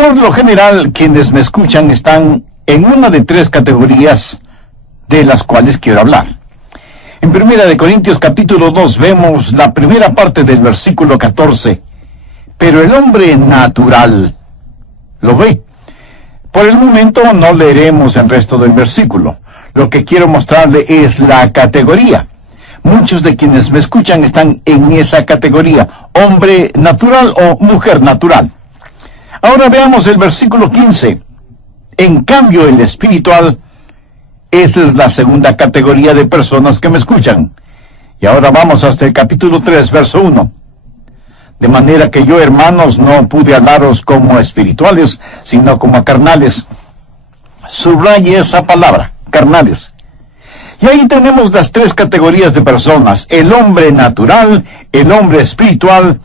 Por lo general, quienes me escuchan están en una de tres categorías de las cuales quiero hablar. En 1 Corintios capítulo 2 vemos la primera parte del versículo 14. Pero el hombre natural, ¿lo ve? Por el momento no leeremos el resto del versículo. Lo que quiero mostrarle es la categoría. Muchos de quienes me escuchan están en esa categoría, hombre natural o mujer natural. Ahora veamos el versículo 15. En cambio, el espiritual, esa es la segunda categoría de personas que me escuchan. Y ahora vamos hasta el capítulo 3, verso 1. De manera que yo, hermanos, no pude hablaros como espirituales, sino como carnales. Subraye esa palabra, carnales. Y ahí tenemos las tres categorías de personas: el hombre natural, el hombre espiritual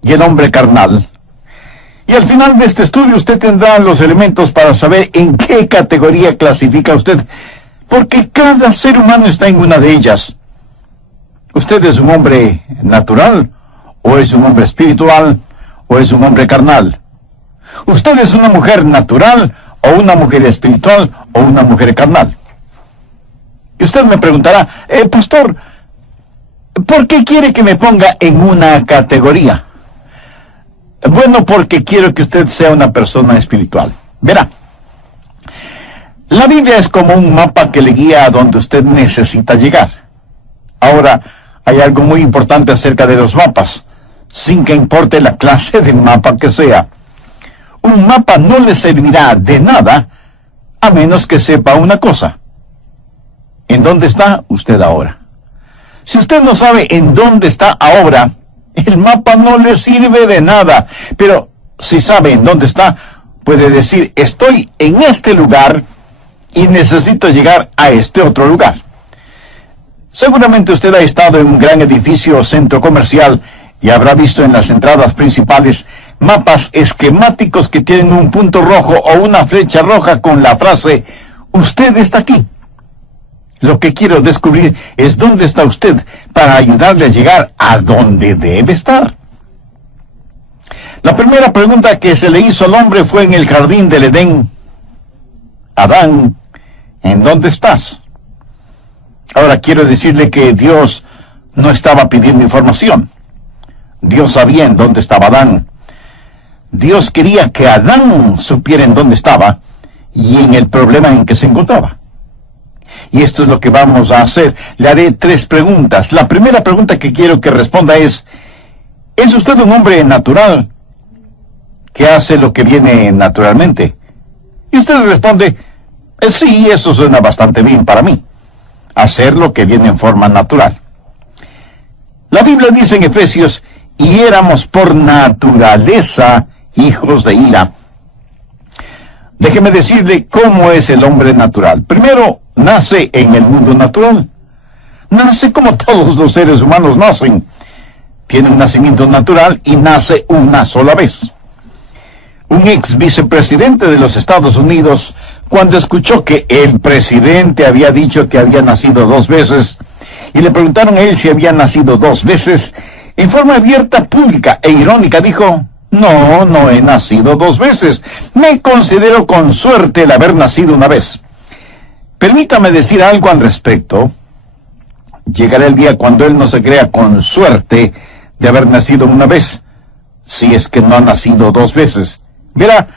y el hombre carnal. Y al final de este estudio usted tendrá los elementos para saber en qué categoría clasifica usted, porque cada ser humano está en una de ellas. ¿Usted es un hombre natural, o es un hombre espiritual, o es un hombre carnal? ¿Usted es una mujer natural, o una mujer espiritual, o una mujer carnal? Y usted me preguntará, pastor, ¿por qué quiere que me ponga en una categoría? Bueno, porque quiero que usted sea una persona espiritual. Verá, la Biblia es como un mapa que le guía a donde usted necesita llegar. Ahora, hay algo muy importante acerca de los mapas, sin que importe la clase de mapa que sea. Un mapa no le servirá de nada a menos que sepa una cosa: ¿en dónde está usted ahora? Si usted no sabe en dónde está ahora, el mapa no le sirve de nada. Pero si sabe en dónde está, puede decir: estoy en este lugar y necesito llegar a este otro lugar. Seguramente usted ha estado en un gran edificio o centro comercial y habrá visto en las entradas principales mapas esquemáticos que tienen un punto rojo o una flecha roja con la frase: usted está aquí. Lo que quiero descubrir es dónde está usted para ayudarle a llegar a donde debe estar. La primera pregunta que se le hizo al hombre fue en el jardín del Edén: Adán, ¿en dónde estás? Ahora quiero decirle que Dios no estaba pidiendo información. Dios sabía en dónde estaba Adán. Dios quería que Adán supiera en dónde estaba y en el problema en que se encontraba. Y esto es lo que vamos a hacer. Le haré tres preguntas. La primera pregunta que quiero que responda ¿es usted un hombre natural que hace lo que viene naturalmente? Y usted responde: sí, eso suena bastante bien para mí, hacer lo que viene en forma natural. La Biblia dice en Efesios: y éramos por naturaleza hijos de ira. Déjeme decirle cómo es el hombre natural. Primero, nace en el mundo natural. Nace como todos los seres humanos nacen. Tiene un nacimiento natural y nace una sola vez. Un ex vicepresidente de los Estados Unidos, cuando escuchó que el presidente había dicho que había nacido 2 veces, y le preguntaron a él si había nacido 2 veces, en forma abierta, pública e irónica dijo: no he nacido 2 veces. Me considero con suerte el haber nacido una vez. Permítame decir algo al respecto. Llegará el día cuando él no se crea con suerte de haber nacido una vez, si es que no ha nacido 2 veces. Verá,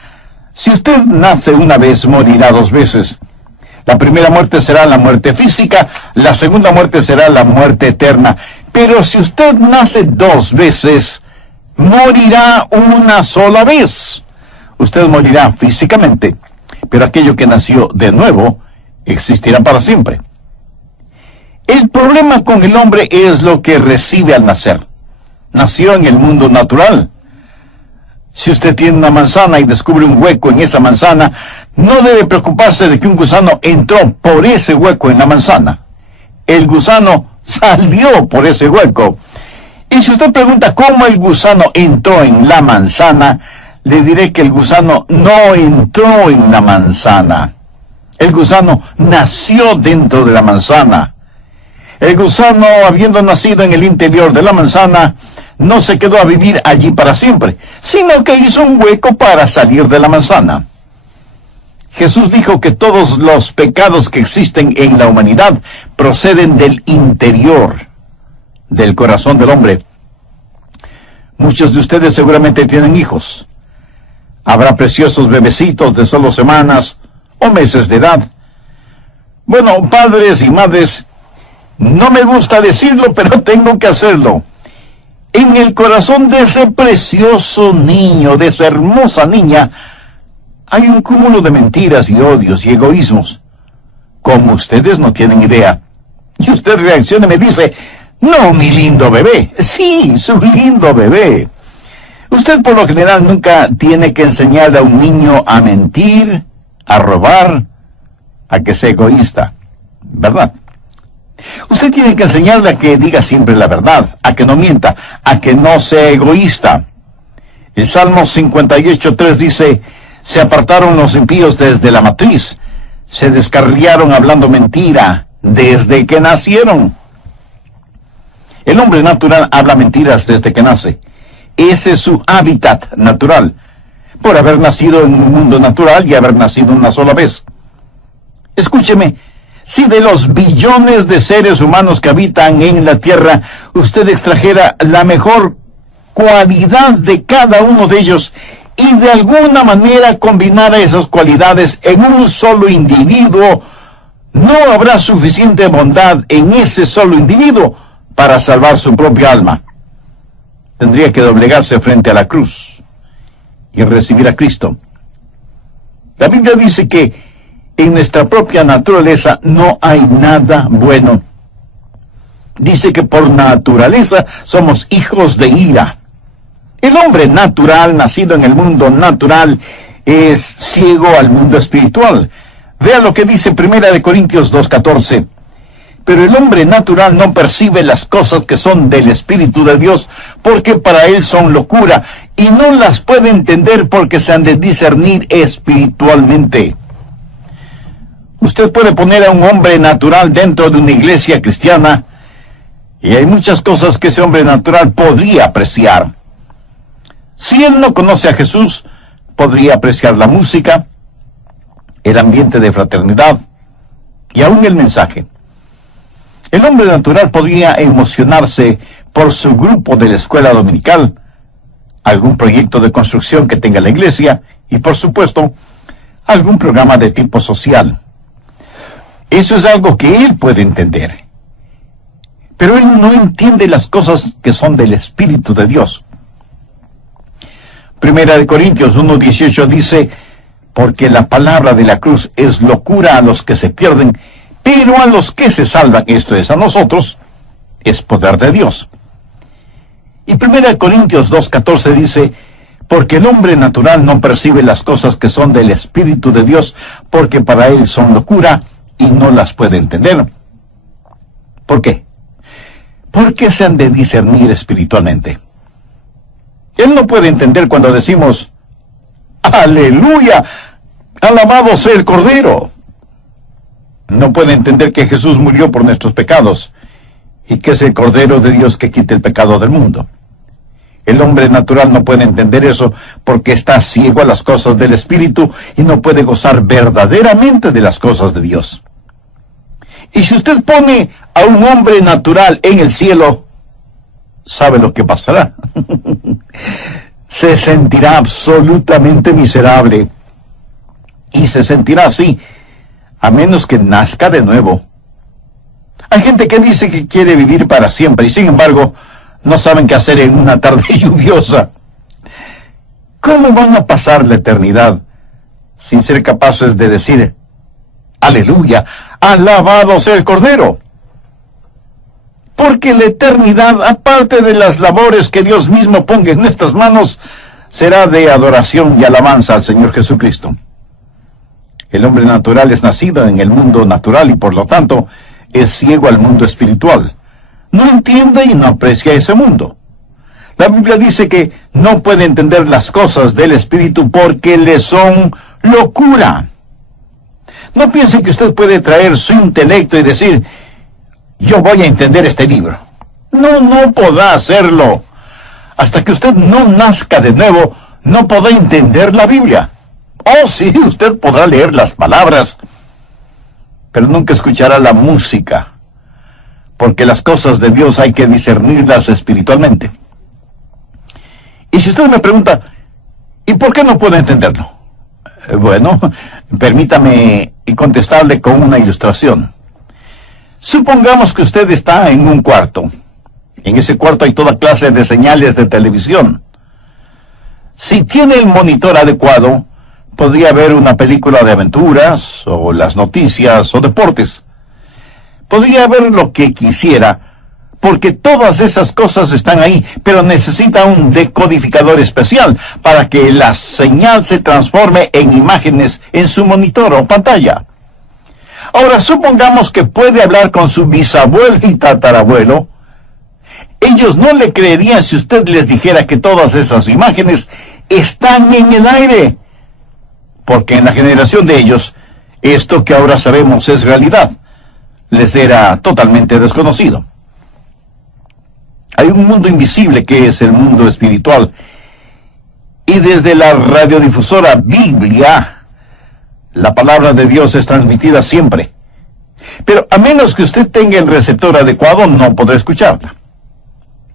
si usted nace una vez, morirá 2 veces. La primera muerte será la muerte física, la segunda muerte será la muerte eterna. Pero si usted nace 2 veces, morirá una sola vez. Usted morirá físicamente, pero aquello que nació de nuevo existirá para siempre. El problema con el hombre es lo que recibe al nacer. Nació en el mundo natural. Si usted tiene una manzana y descubre un hueco en esa manzana, no debe preocuparse de que un gusano entró por ese hueco en la manzana. El gusano salió por ese hueco. Y si usted pregunta cómo el gusano entró en la manzana, le diré que el gusano no entró en la manzana. El gusano nació dentro de la manzana. El gusano, habiendo nacido en el interior de la manzana, no se quedó a vivir allí para siempre, sino que hizo un hueco para salir de la manzana. Jesús dijo que todos los pecados que existen en la humanidad proceden del interior, del corazón del hombre. Muchos de ustedes seguramente tienen hijos. Habrá preciosos bebecitos de solo semanas o meses de edad. Bueno, padres y madres, no me gusta decirlo, pero tengo que hacerlo. En el corazón de ese precioso niño, de esa hermosa niña, hay un cúmulo de mentiras y odios y egoísmos, como ustedes no tienen idea. Y usted reacciona y me dice, no, mi lindo bebé. Sí, su lindo bebé. Usted por lo general nunca tiene que enseñar a un niño a mentir, a robar, a que sea egoísta, ¿verdad? Usted tiene que enseñarle a que diga siempre la verdad, a que no mienta, a que no sea egoísta. El Salmo 58:3 dice, se apartaron los impíos desde la matriz, se descarriaron hablando mentira desde que nacieron. El hombre natural habla mentiras desde que nace. Ese es su hábitat natural, por haber nacido en un mundo natural y haber nacido una sola vez. Escúcheme, si de los billones de seres humanos que habitan en la Tierra, usted extrajera la mejor cualidad de cada uno de ellos y de alguna manera combinara esas cualidades en un solo individuo, no habrá suficiente bondad en ese solo individuo para salvar su propia alma. Tendría que doblegarse frente a la cruz y recibir a Cristo. La Biblia dice que en nuestra propia naturaleza no hay nada bueno. Dice que por naturaleza somos hijos de ira. El hombre natural, nacido en el mundo natural, es ciego al mundo espiritual. Vea lo que dice 1 Corintios 2:14. Pero el hombre natural no percibe las cosas que son del Espíritu de Dios, porque para él son locura, y no las puede entender porque se han de discernir espiritualmente. Usted puede poner a un hombre natural dentro de una iglesia cristiana, y hay muchas cosas que ese hombre natural podría apreciar. Si él no conoce a Jesús, podría apreciar la música, el ambiente de fraternidad y aún el mensaje. El hombre natural podría emocionarse por su grupo de la escuela dominical, algún proyecto de construcción que tenga la iglesia y, por supuesto, algún programa de tipo social. Eso es algo que él puede entender. Pero él no entiende las cosas que son del Espíritu de Dios. 1 Corintios 1:18 dice, porque la palabra de la cruz es locura a los que se pierden, pero a los que se salvan, esto es, a nosotros, es poder de Dios. Y 1 Corintios 2:14 dice, porque el hombre natural no percibe las cosas que son del Espíritu de Dios, porque para él son locura y no las puede entender. ¿Por qué? Porque se han de discernir espiritualmente. Él no puede entender cuando decimos, ¡aleluya! ¡Alabado sea el Cordero! No puede entender que Jesús murió por nuestros pecados y que es el Cordero de Dios que quita el pecado del mundo. El hombre natural no puede entender eso porque está ciego a las cosas del Espíritu y no puede gozar verdaderamente de las cosas de Dios. Y si usted pone a un hombre natural en el cielo, ¿sabe lo que pasará? Se sentirá absolutamente miserable. Y se sentirá así, a menos que nazca de nuevo. Hay gente que dice que quiere vivir para siempre y sin embargo no saben qué hacer en una tarde lluviosa. ¿Cómo van a pasar la eternidad sin ser capaces de decir, aleluya, alabado sea el Cordero? Porque la eternidad, aparte de las labores que Dios mismo ponga en nuestras manos, será de adoración y alabanza al Señor Jesucristo. El hombre natural es nacido en el mundo natural y por lo tanto es ciego al mundo espiritual. No entiende y no aprecia ese mundo. La Biblia dice que no puede entender las cosas del Espíritu porque le son locura. No piense que usted puede traer su intelecto y decir, yo voy a entender este libro. No podrá hacerlo. hasta que usted no nazca de nuevo, no podrá entender la Biblia. Oh, sí, usted podrá leer las palabras, pero nunca escuchará la música, porque las cosas de Dios hay que discernirlas espiritualmente. Y si usted me pregunta, ¿y por qué no puedo entenderlo? Bueno, permítame contestarle con una ilustración. Supongamos que usted está en un cuarto. En ese cuarto hay toda clase de señales de televisión. Si tiene el monitor adecuado, podría ver una película de aventuras, o las noticias, o deportes. Podría ver lo que quisiera, porque todas esas cosas están ahí, pero necesita un decodificador especial para que la señal se transforme en imágenes en su monitor o pantalla. Ahora, supongamos que puede hablar con su bisabuelo y tatarabuelo. Ellos no le creerían si usted les dijera que todas esas imágenes están en el aire, porque en la generación de ellos, esto que ahora sabemos es realidad. Les era totalmente desconocido. Hay un mundo invisible que es el mundo espiritual. Y desde la radiodifusora Biblia, la palabra de Dios es transmitida siempre. Pero a menos que usted tenga el receptor adecuado, no podrá escucharla.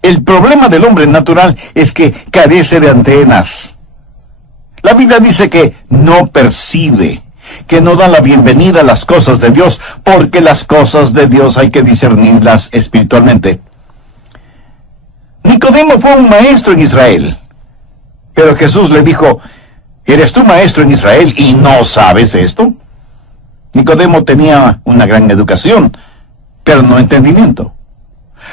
El problema del hombre natural es que carece de antenas. La Biblia dice que no percibe, que no da la bienvenida a las cosas de Dios, porque las cosas de Dios hay que discernirlas espiritualmente. Nicodemo fue un maestro en Israel, pero Jesús le dijo, ¿eres tú maestro en Israel y no sabes esto? Nicodemo tenía una gran educación, pero no entendimiento.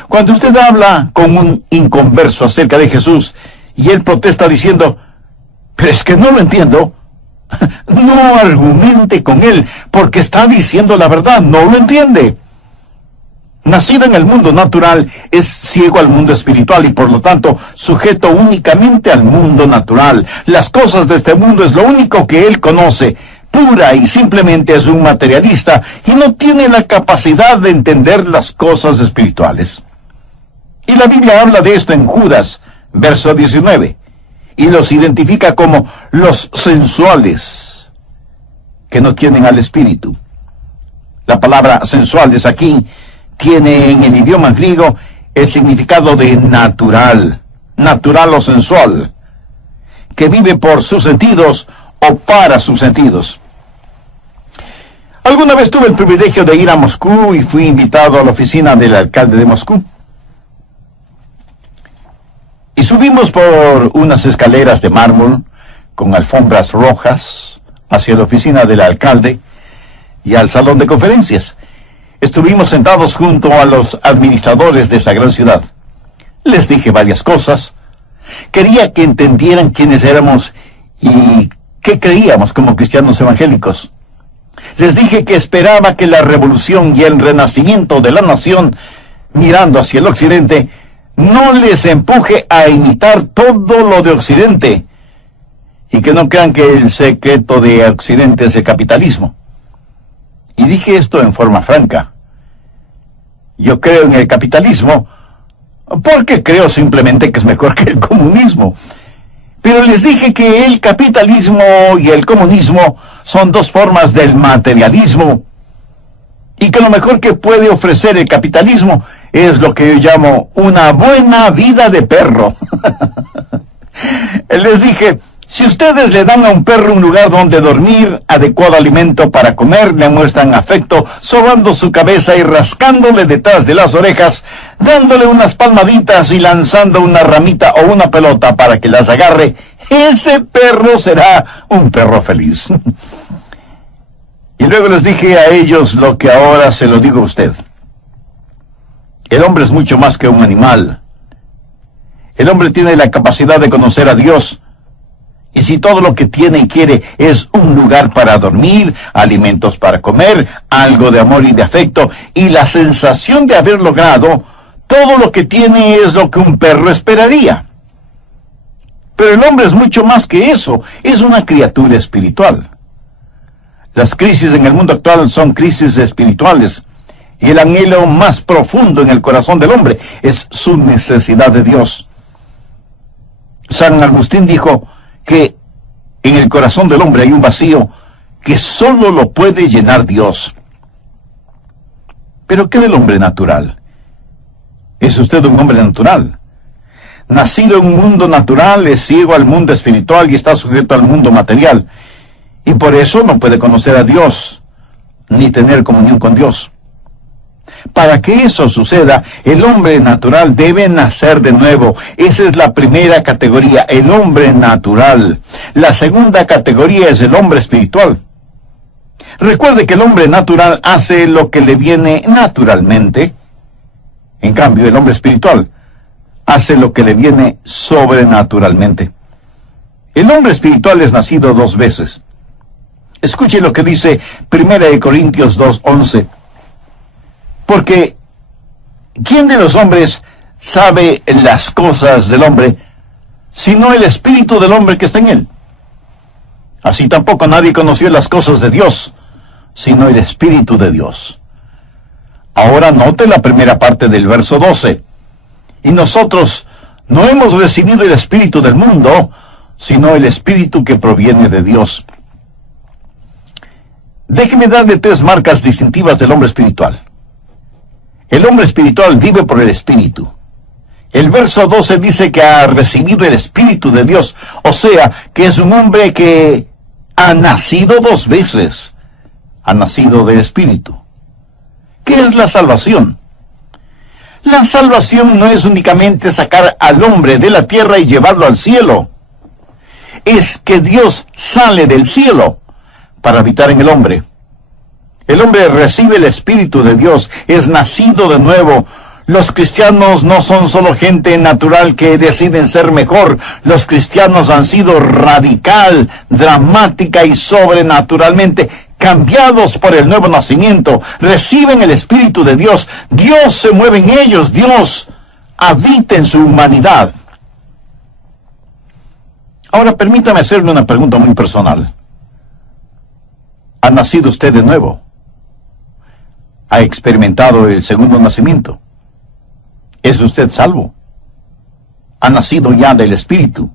Cuando usted habla con un inconverso acerca de Jesús, y él protesta diciendo, pero es que no lo entiendo, no argumente con él, porque está diciendo la verdad, no lo entiende. Nacido en el mundo natural, es ciego al mundo espiritual y por lo tanto sujeto únicamente al mundo natural. Las cosas de este mundo es lo único que él conoce. Pura y simplemente es un materialista y no tiene la capacidad de entender las cosas espirituales. Y la Biblia habla de esto en Judas, verso 19, y los identifica como los sensuales, que no tienen al espíritu. La palabra sensuales aquí tiene en el idioma griego el significado de natural, natural o sensual, que vive por sus sentidos o para sus sentidos. Alguna vez tuve el privilegio de ir a Moscú y fui invitado a la oficina del alcalde de Moscú. Y subimos por unas escaleras de mármol con alfombras rojas hacia la oficina del alcalde y al salón de conferencias. Estuvimos sentados junto a los administradores de esa gran ciudad. Les dije varias cosas. Quería que entendieran quiénes éramos y qué creíamos como cristianos evangélicos. Les dije que esperaba que la revolución y el renacimiento de la nación, mirando hacia el occidente, no les empuje a imitar todo lo de occidente, y que no crean que el secreto de occidente es el capitalismo. Y dije esto en forma franca. Yo creo en el capitalismo porque creo simplemente que es mejor que el comunismo. Pero les dije que el capitalismo y el comunismo son dos formas del materialismo y que lo mejor que puede ofrecer el capitalismo es lo que yo llamo una buena vida de perro. Les dije, si ustedes le dan a un perro un lugar donde dormir, adecuado alimento para comer, le muestran afecto, sobando su cabeza y rascándole detrás de las orejas, dándole unas palmaditas y lanzando una ramita o una pelota para que las agarre, ese perro será un perro feliz. Y luego les dije a ellos lo que ahora se lo digo a usted. El hombre es mucho más que un animal. El hombre tiene la capacidad de conocer a Dios. Y si todo lo que tiene y quiere es un lugar para dormir, alimentos para comer, algo de amor y de afecto, y la sensación de haber logrado, todo lo que tiene es lo que un perro esperaría. Pero el hombre es mucho más que eso, es una criatura espiritual. Las crisis en el mundo actual son crisis espirituales, y el anhelo más profundo en el corazón del hombre es su necesidad de Dios. San Agustín dijo que en el corazón del hombre hay un vacío que solo lo puede llenar Dios. ¿Pero qué del hombre natural? ¿Es usted un hombre natural? Nacido en un mundo natural, es ciego al mundo espiritual y está sujeto al mundo material. Y por eso no puede conocer a Dios, ni tener comunión con Dios. Para que eso suceda, el hombre natural debe nacer de nuevo. Esa es la primera categoría, el hombre natural. La segunda categoría es el hombre espiritual. Recuerde que el hombre natural hace lo que le viene naturalmente. En cambio, el hombre espiritual hace lo que le viene sobrenaturalmente. El hombre espiritual es nacido 2 veces. Escuche lo que dice 1 Corintios 2:11. Porque, ¿quién de los hombres sabe las cosas del hombre, sino el espíritu del hombre que está en él? Así tampoco nadie conoció las cosas de Dios, sino el espíritu de Dios. Ahora note la primera parte del verso 12. Y nosotros no hemos recibido el espíritu del mundo, sino el espíritu que proviene de Dios. Déjeme darle 3 marcas distintivas del hombre espiritual. El hombre espiritual vive por el espíritu. El verso 12 dice que ha recibido el espíritu de Dios, o sea, que es un hombre que ha nacido 2 veces. Ha nacido del espíritu. ¿Qué es la salvación? La salvación no es únicamente sacar al hombre de la tierra y llevarlo al cielo. Es que Dios sale del cielo para habitar en el hombre. El hombre recibe el Espíritu de Dios, es nacido de nuevo. Los cristianos no son solo gente natural que deciden ser mejor. Los cristianos han sido radical, dramática y sobrenaturalmente cambiados por el nuevo nacimiento. Reciben el Espíritu de Dios. Dios se mueve en ellos. Dios habita en su humanidad. Ahora permítame hacerle una pregunta muy personal. ¿Ha nacido usted de nuevo? ¿Ha experimentado el segundo nacimiento? ¿Es usted salvo? ¿Ha nacido ya del Espíritu?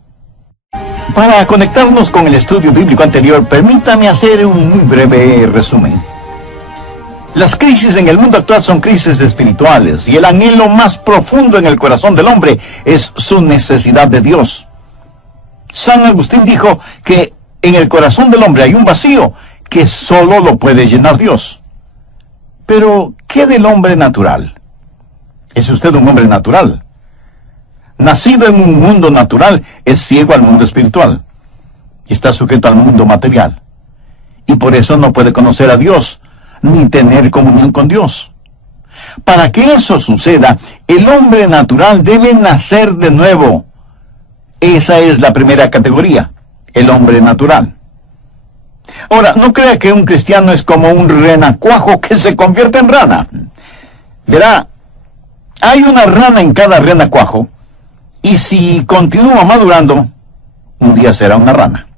Para conectarnos con el estudio bíblico anterior, permítame hacer un muy breve resumen. Las crisis en el mundo actual son crisis espirituales, y el anhelo más profundo en el corazón del hombre es su necesidad de Dios. San Agustín dijo que en el corazón del hombre hay un vacío que solo lo puede llenar Dios. Pero, ¿qué del hombre natural? ¿Es usted un hombre natural? Nacido en un mundo natural, es ciego al mundo espiritual. Y está sujeto al mundo material. Y por eso no puede conocer a Dios, ni tener comunión con Dios. Para que eso suceda, el hombre natural debe nacer de nuevo. Esa es la primera categoría, el hombre natural. Ahora, no crea que un cristiano es como un renacuajo que se convierte en rana. Verá, hay una rana en cada renacuajo, y si continúa madurando, un día será una rana.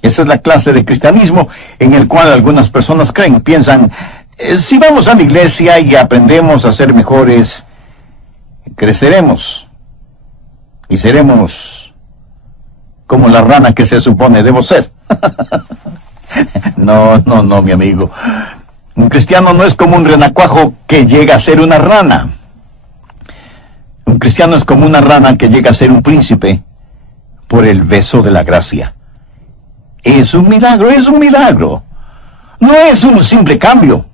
Esa es la clase de cristianismo en el cual algunas personas creen, piensan, si vamos a la iglesia y aprendemos a ser mejores, creceremos y seremos como la rana que se supone debo ser. No, mi amigo. Un cristiano no es como un renacuajo que llega a ser una rana. Un cristiano es como una rana que llega a ser un príncipe por el beso de la gracia. Es un milagro, es un milagro. No es un simple cambio,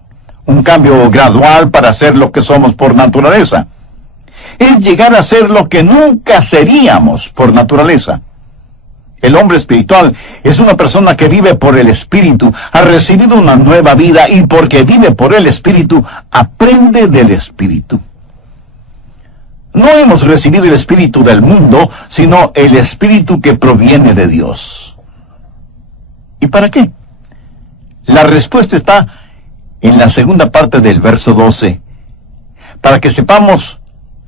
un cambio gradual para ser lo que somos por naturaleza. Es llegar a ser lo que nunca seríamos por naturaleza. El hombre espiritual es una persona que vive por el Espíritu, ha recibido una nueva vida y porque vive por el Espíritu, aprende del Espíritu. No hemos recibido el Espíritu del mundo, sino el Espíritu que proviene de Dios. ¿Y para qué? La respuesta está en la segunda parte del verso 12. Para que sepamos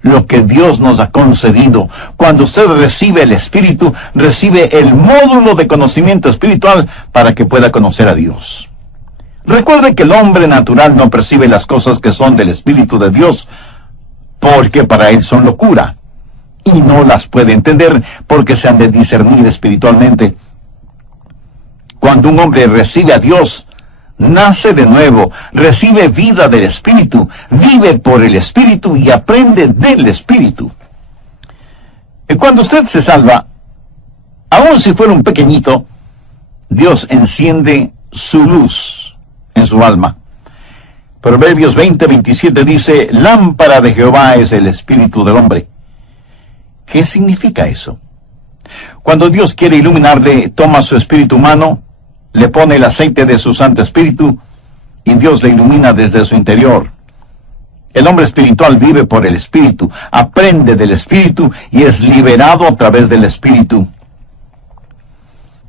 lo que Dios nos ha concedido. Cuando usted recibe el Espíritu, recibe el módulo de conocimiento espiritual para que pueda conocer a Dios. Recuerde que el hombre natural no percibe las cosas que son del Espíritu de Dios, porque para él son locura, y no las puede entender porque se han de discernir espiritualmente. Cuando un hombre recibe a Dios, nace de nuevo, recibe vida del Espíritu, vive por el Espíritu y aprende del Espíritu. Y cuando usted se salva, aun si fuera un pequeñito, Dios enciende su luz en su alma. Proverbios 20:27 dice, lámpara de Jehová es el espíritu del hombre. ¿Qué significa eso? Cuando Dios quiere iluminarle, toma su espíritu humano, le pone el aceite de su Santo Espíritu, y Dios le ilumina desde su interior. El hombre espiritual vive por el Espíritu, aprende del Espíritu y es liberado a través del Espíritu.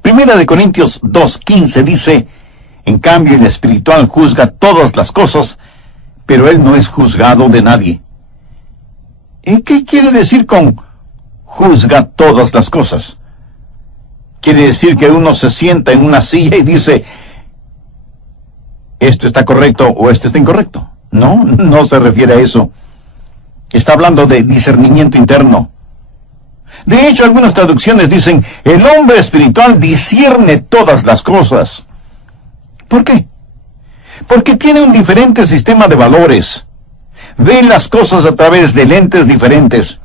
Primera de Corintios 2:15 dice, en cambio el espiritual juzga todas las cosas, pero él no es juzgado de nadie. ¿Y qué quiere decir con juzga todas las cosas? Quiere decir que uno se sienta en una silla y dice, esto está correcto o esto está incorrecto. No, no se refiere a eso. Está hablando de discernimiento interno. De hecho, algunas traducciones dicen, el hombre espiritual discierne todas las cosas. ¿Por qué? Porque tiene un diferente sistema de valores. Ve las cosas a través de lentes diferentes.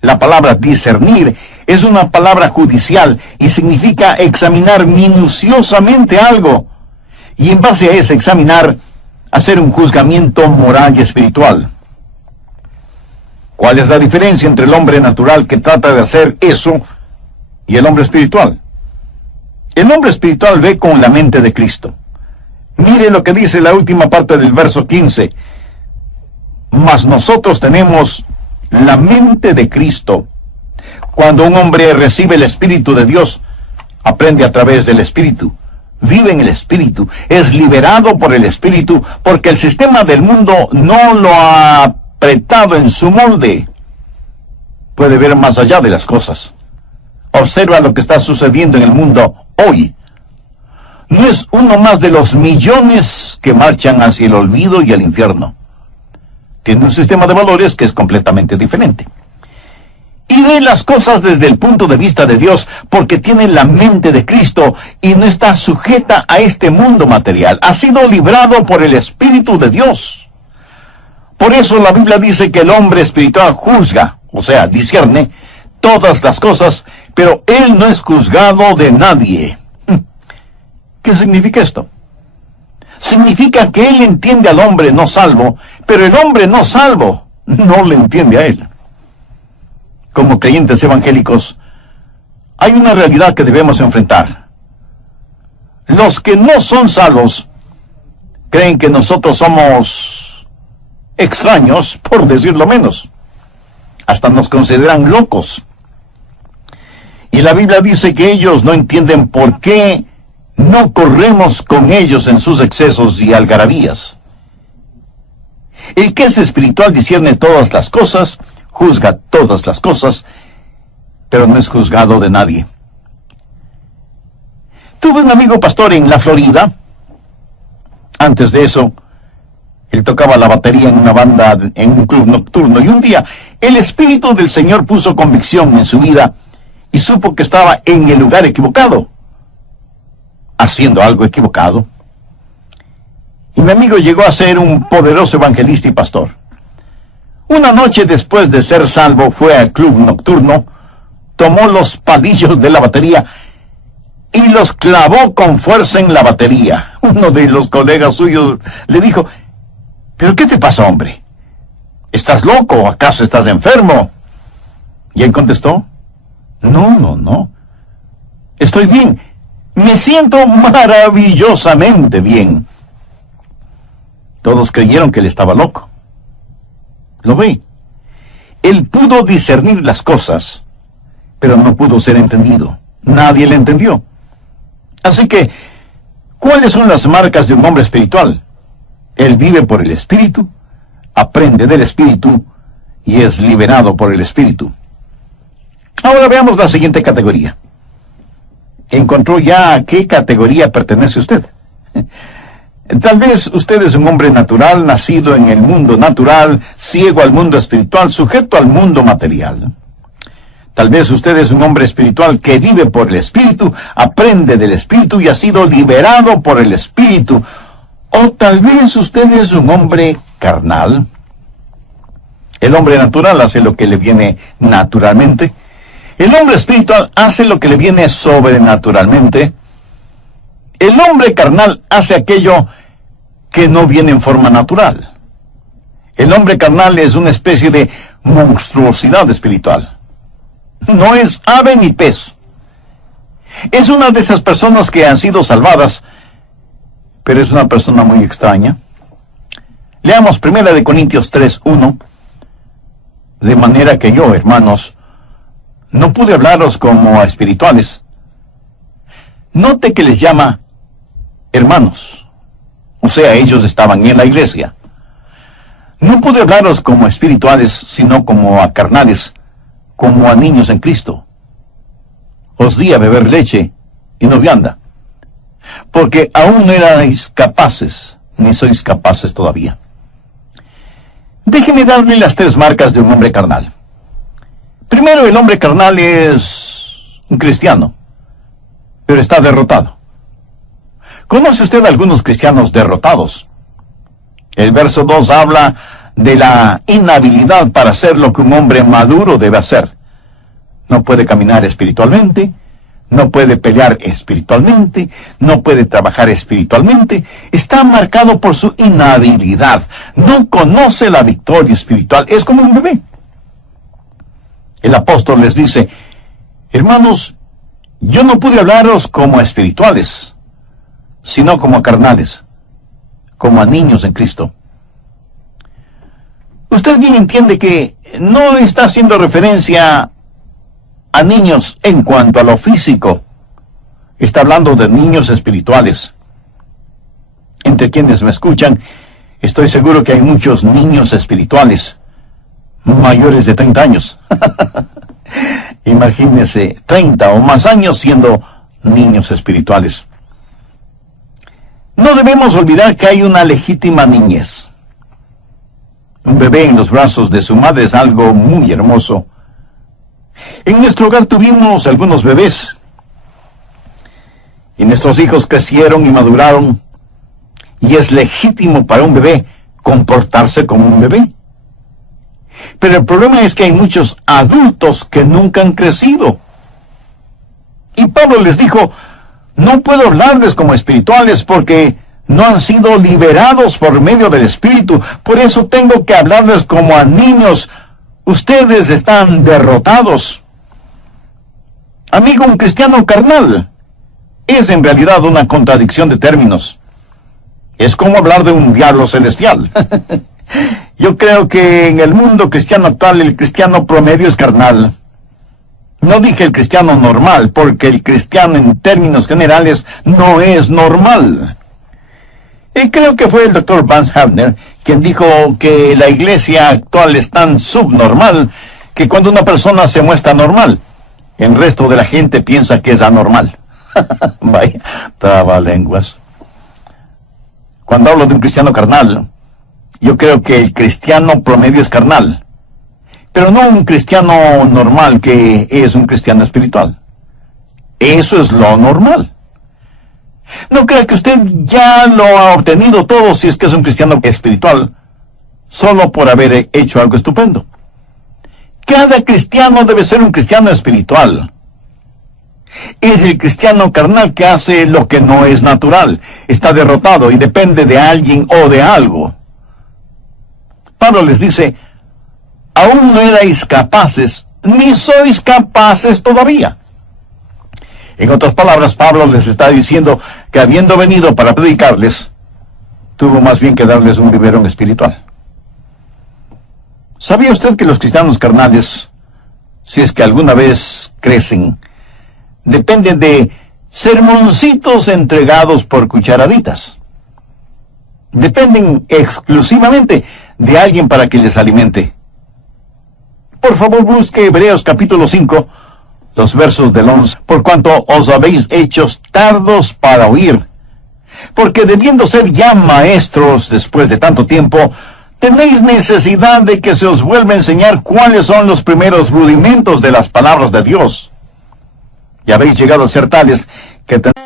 La palabra discernir es una palabra judicial y significa examinar minuciosamente algo. Y en base a ese examinar, hacer un juzgamiento moral y espiritual. ¿Cuál es la diferencia entre el hombre natural que trata de hacer eso y el hombre espiritual? El hombre espiritual ve con la mente de Cristo. Mire lo que dice la última parte del verso 15. Mas nosotros tenemos la mente de Cristo. Cuando un hombre recibe el Espíritu de Dios, aprende a través del Espíritu, vive en el Espíritu, es liberado por el Espíritu, porque el sistema del mundo no lo ha apretado en su molde. Puede ver más allá de las cosas. Observa lo que está sucediendo en el mundo hoy. No es uno más de los millones que marchan hacia el olvido y el infierno. Tiene un sistema de valores que es completamente diferente. Y ve las cosas desde el punto de vista de Dios, porque tiene la mente de Cristo y no está sujeta a este mundo material. Ha sido librado por el Espíritu de Dios. Por eso la Biblia dice que el hombre espiritual juzga, o sea, discierne todas las cosas, pero él no es juzgado de nadie. ¿Qué significa esto? Significa que él entiende al hombre no salvo, pero el hombre no salvo no le entiende a él. Como creyentes evangélicos, hay una realidad que debemos enfrentar. Los que no son salvos creen que nosotros somos extraños, por decirlo menos. Hasta nos consideran locos. Y la Biblia dice que ellos no entienden por qué no corremos con ellos en sus excesos y algarabías. El que es espiritual discierne todas las cosas, juzga todas las cosas, pero no es juzgado de nadie. Tuve un amigo pastor en la Florida. Antes de eso, él tocaba la batería en una banda, en un club nocturno, y un día el Espíritu del Señor puso convicción en su vida y supo que estaba en el lugar equivocado, haciendo algo equivocado. Y mi amigo llegó a ser un poderoso evangelista y pastor. Una noche después de ser salvo, fue al club nocturno, tomó los palillos de la batería y los clavó con fuerza en la batería. Uno de los colegas suyos le dijo, ¿pero qué te pasa, hombre? ¿Estás loco? ¿Acaso estás enfermo? Y él contestó, no. Estoy bien. Me siento maravillosamente bien. Todos creyeron que él estaba loco. ¿Lo ve? Él pudo discernir las cosas, pero no pudo ser entendido. Nadie le entendió. Así que, ¿cuáles son las marcas de un hombre espiritual? Él vive por el Espíritu, aprende del Espíritu y es liberado por el Espíritu. Ahora veamos la siguiente categoría. ¿Encontró ya a qué categoría pertenece usted? Tal vez usted es un hombre natural, nacido en el mundo natural, ciego al mundo espiritual, sujeto al mundo material. Tal vez usted es un hombre espiritual que vive por el Espíritu, aprende del Espíritu y ha sido liberado por el Espíritu. O tal vez usted es un hombre carnal. El hombre natural hace lo que le viene naturalmente. El hombre espiritual hace lo que le viene sobrenaturalmente. El hombre carnal hace aquello que no viene en forma natural. El hombre carnal es una especie de monstruosidad espiritual. No es ave ni pez. Es una de esas personas que han sido salvadas, pero es una persona muy extraña. Leamos 1 Corintios 3:1. De manera que yo, hermanos, no pude hablaros como a espirituales. Note que les llama hermanos. O sea, ellos estaban en la iglesia. No pude hablaros como a espirituales, sino como a carnales, como a niños en Cristo. Os di a beber leche y no vianda, porque aún no erais capaces, ni sois capaces todavía. Déjeme darle las 3 marcas de un hombre carnal. Primero, el hombre carnal es un cristiano, pero está derrotado. ¿Conoce usted a algunos cristianos derrotados? El verso 2 habla de la inhabilidad para hacer lo que un hombre maduro debe hacer. No puede caminar espiritualmente, no puede pelear espiritualmente, no puede trabajar espiritualmente. Está marcado por su inhabilidad. No conoce la victoria espiritual. Es como un bebé. El apóstol les dice, hermanos, yo no pude hablaros como a espirituales, sino como a carnales, como a niños en Cristo. Usted bien entiende que no está haciendo referencia a niños en cuanto a lo físico. Está hablando de niños espirituales. Entre quienes me escuchan, estoy seguro que hay muchos niños espirituales mayores de 30 años. Imagínese 30 o más años siendo niños espirituales. No debemos olvidar que hay una legítima niñez. Un bebé en los brazos de su madre es algo muy hermoso. En nuestro hogar tuvimos algunos bebés. Y nuestros hijos crecieron y maduraron. Y es legítimo para un bebé comportarse como un bebé. Pero el problema es que hay muchos adultos que nunca han crecido. Y Pablo les dijo, no puedo hablarles como espirituales porque no han sido liberados por medio del Espíritu. Por eso tengo que hablarles como a niños. Ustedes están derrotados. Amigo, un cristiano carnal es en realidad una contradicción de términos. Es como hablar de un diablo celestial. Yo creo que en el mundo cristiano actual el cristiano promedio es carnal. No dije el cristiano normal, porque el cristiano en términos generales no es normal. Y creo que fue el Dr. Vance Havner quien dijo que la iglesia actual es tan subnormal que cuando una persona se muestra normal, el resto de la gente piensa que es anormal. Vaya, trabalenguas. Cuando hablo de un cristiano carnal, yo creo que el cristiano promedio es carnal, pero no un cristiano normal que es un cristiano espiritual. Eso es lo normal. No crea que usted ya lo ha obtenido todo si es que es un cristiano espiritual, solo por haber hecho algo estupendo. Cada cristiano debe ser un cristiano espiritual. Es el cristiano carnal que hace lo que no es natural, está derrotado y depende de alguien o de algo. Pablo les dice, aún no erais capaces, ni sois capaces todavía. En otras palabras, Pablo les está diciendo que habiendo venido para predicarles, tuvo más bien que darles un biberón espiritual. ¿Sabía usted que los cristianos carnales, si es que alguna vez crecen, dependen de sermoncitos entregados por cucharaditas? Dependen exclusivamente de alguien para que les alimente. Por favor, busque Hebreos capítulo 5, los versos del 11. Por cuanto os habéis hecho tardos para oír, porque debiendo ser ya maestros después de tanto tiempo, Tenéis necesidad de que se os vuelva a enseñar cuáles son los primeros rudimentos de las palabras de Dios. Y habéis llegado a ser tales que tenéis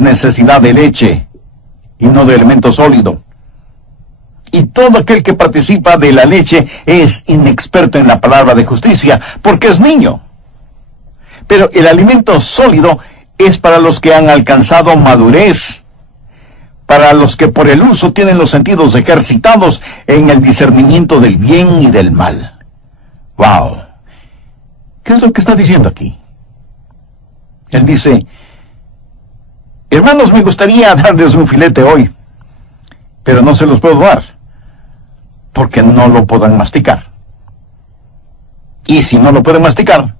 necesidad de leche y no de alimento sólido. Y todo aquel que participa de la leche es inexperto en la palabra de justicia, porque es niño. Pero el alimento sólido es para los que han alcanzado madurez, para los que por el uso tienen los sentidos ejercitados en el discernimiento del bien y del mal. ¡Wow! ¿Qué es lo que está diciendo aquí? Él dice: hermanos, me gustaría darles un filete hoy, pero no se los puedo dar, porque no lo podrán masticar. Y si no lo pueden masticar,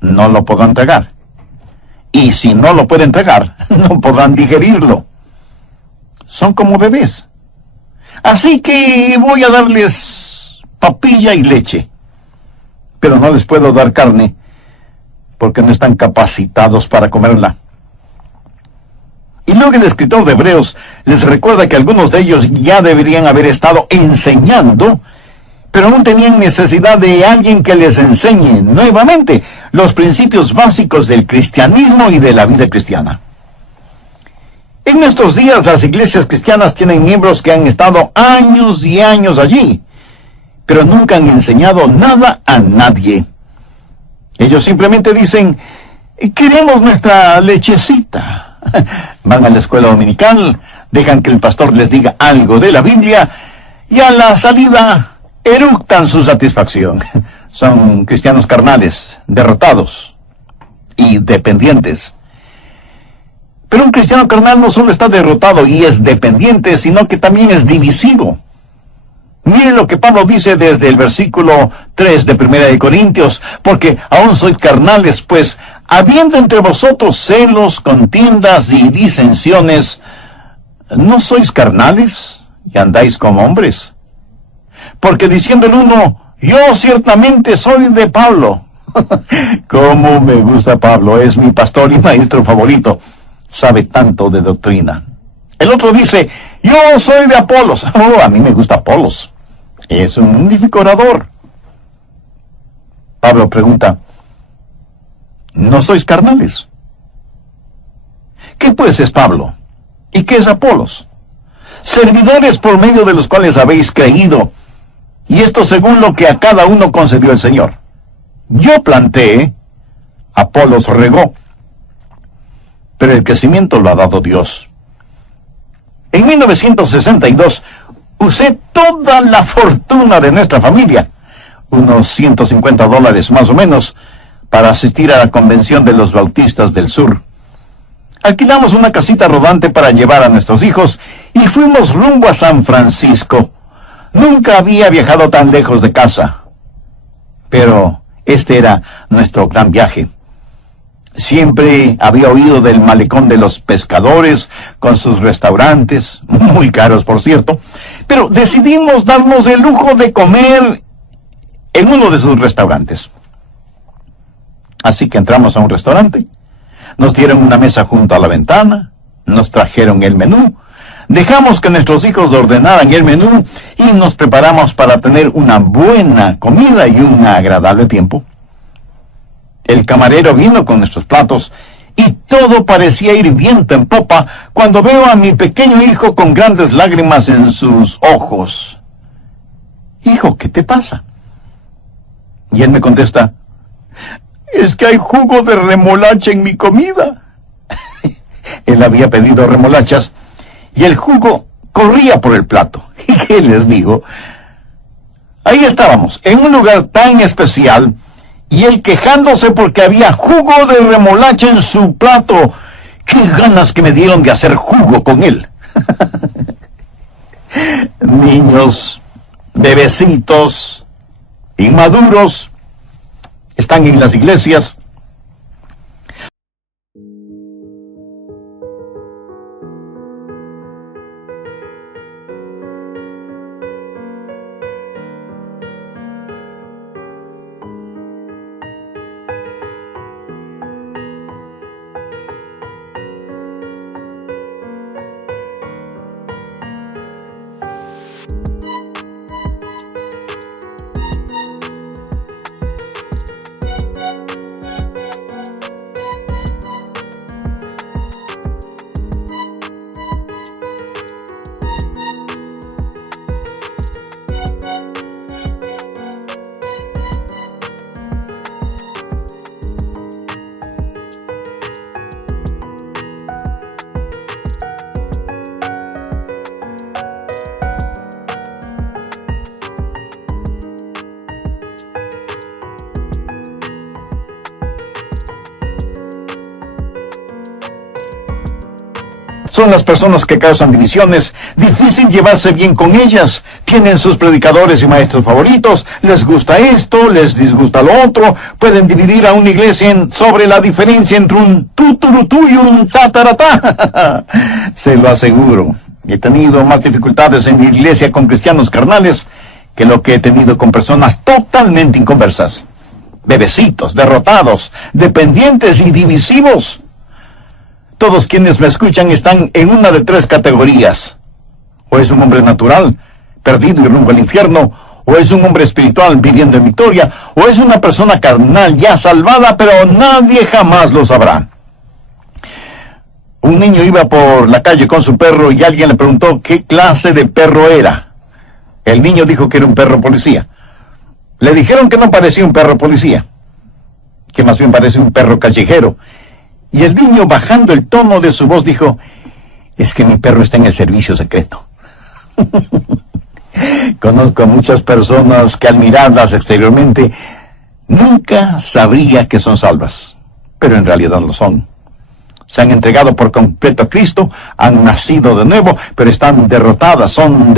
no lo podrán tragar. Y si no lo pueden tragar, no podrán digerirlo. Son como bebés. Así que voy a darles papilla y leche, pero no les puedo dar carne, porque no están capacitados para comerla. Y luego el escritor de Hebreos les recuerda que algunos de ellos ya deberían haber estado enseñando, pero aún tenían necesidad de alguien que les enseñe nuevamente los principios básicos del cristianismo y de la vida cristiana. En nuestros días las iglesias cristianas tienen miembros que han estado años y años allí, pero nunca han enseñado nada a nadie. Ellos simplemente dicen: queremos nuestra lechecita. Van a la escuela dominical, dejan que el pastor les diga algo de la Biblia y a la salida eructan su satisfacción. Son cristianos carnales, derrotados y dependientes. Pero un cristiano carnal no solo está derrotado y es dependiente, sino que también es divisivo. Mire lo que Pablo dice desde el versículo 3 de 1 de Corintios: porque aún sois carnales, pues habiendo entre vosotros celos, contiendas y disensiones, ¿no sois carnales y andáis como hombres? Porque diciendo el uno: yo ciertamente soy de Pablo. Cómo me gusta Pablo, es mi pastor y maestro favorito, sabe tanto de doctrina. El otro dice: yo soy de Apolos. Oh, a mí me gusta Apolos, es un magnífico orador. Pablo pregunta: ¿no sois carnales? ¿Qué pues es Pablo? ¿Y qué es Apolos? Servidores por medio de los cuales habéis creído, y esto según lo que a cada uno concedió el Señor. Yo planté, Apolos regó, pero el crecimiento lo ha dado Dios. En 1962 usé toda la fortuna de nuestra familia, unos $150 más o menos, para asistir a la convención de los bautistas del sur. Alquilamos una casita rodante para llevar a nuestros hijos y fuimos rumbo a San Francisco. Nunca había viajado tan lejos de casa, pero este era nuestro gran viaje. Siempre había oído del malecón de los pescadores, con sus restaurantes, muy caros por cierto, pero decidimos darnos el lujo de comer en uno de sus restaurantes. Así que entramos a un restaurante, nos dieron una mesa junto a la ventana, nos trajeron el menú, dejamos que nuestros hijos ordenaran el menú y nos preparamos para tener una buena comida y un agradable tiempo. El camarero vino con nuestros platos y todo parecía ir viento en popa cuando veo a mi pequeño hijo con grandes lágrimas en sus ojos. hijo, ¿qué te pasa? Y él me contesta, es que hay jugo de remolacha en mi comida. Él había pedido remolachas y el jugo corría por el plato. ¿Y qué les digo? Ahí estábamos, en un lugar tan especial, y él quejándose porque había jugo de remolacha en su plato. ¡Qué ganas que me dieron de hacer jugo con él! Niños, bebecitos, inmaduros, están en las iglesias. Son las personas que causan divisiones, difícil llevarse bien con ellas, tienen sus predicadores y maestros favoritos, les gusta esto, les disgusta lo otro, pueden dividir a una iglesia sobre la diferencia entre un tuturutú y un tataratá. Se lo aseguro, he tenido más dificultades en mi iglesia con cristianos carnales que lo que he tenido con personas totalmente inconversas, bebecitos, derrotados, dependientes y divisivos. Todos quienes me escuchan están en una de tres categorías. O es un hombre natural, perdido y rumbo al infierno, o es un hombre espiritual viviendo en victoria, o es una persona carnal ya salvada, pero nadie jamás lo sabrá. Un niño iba por la calle con su perro y alguien le preguntó qué clase de perro era. El niño dijo que era un perro policía. Le dijeron que no parecía un perro policía, que más bien parece un perro callejero. Y el niño, bajando el tono de su voz, dijo, es que mi perro está en el servicio secreto. Conozco a muchas personas que al mirarlas exteriormente nunca sabría que son salvas, pero en realidad lo son. Se han entregado por completo a Cristo, han nacido de nuevo, pero están derrotadas, son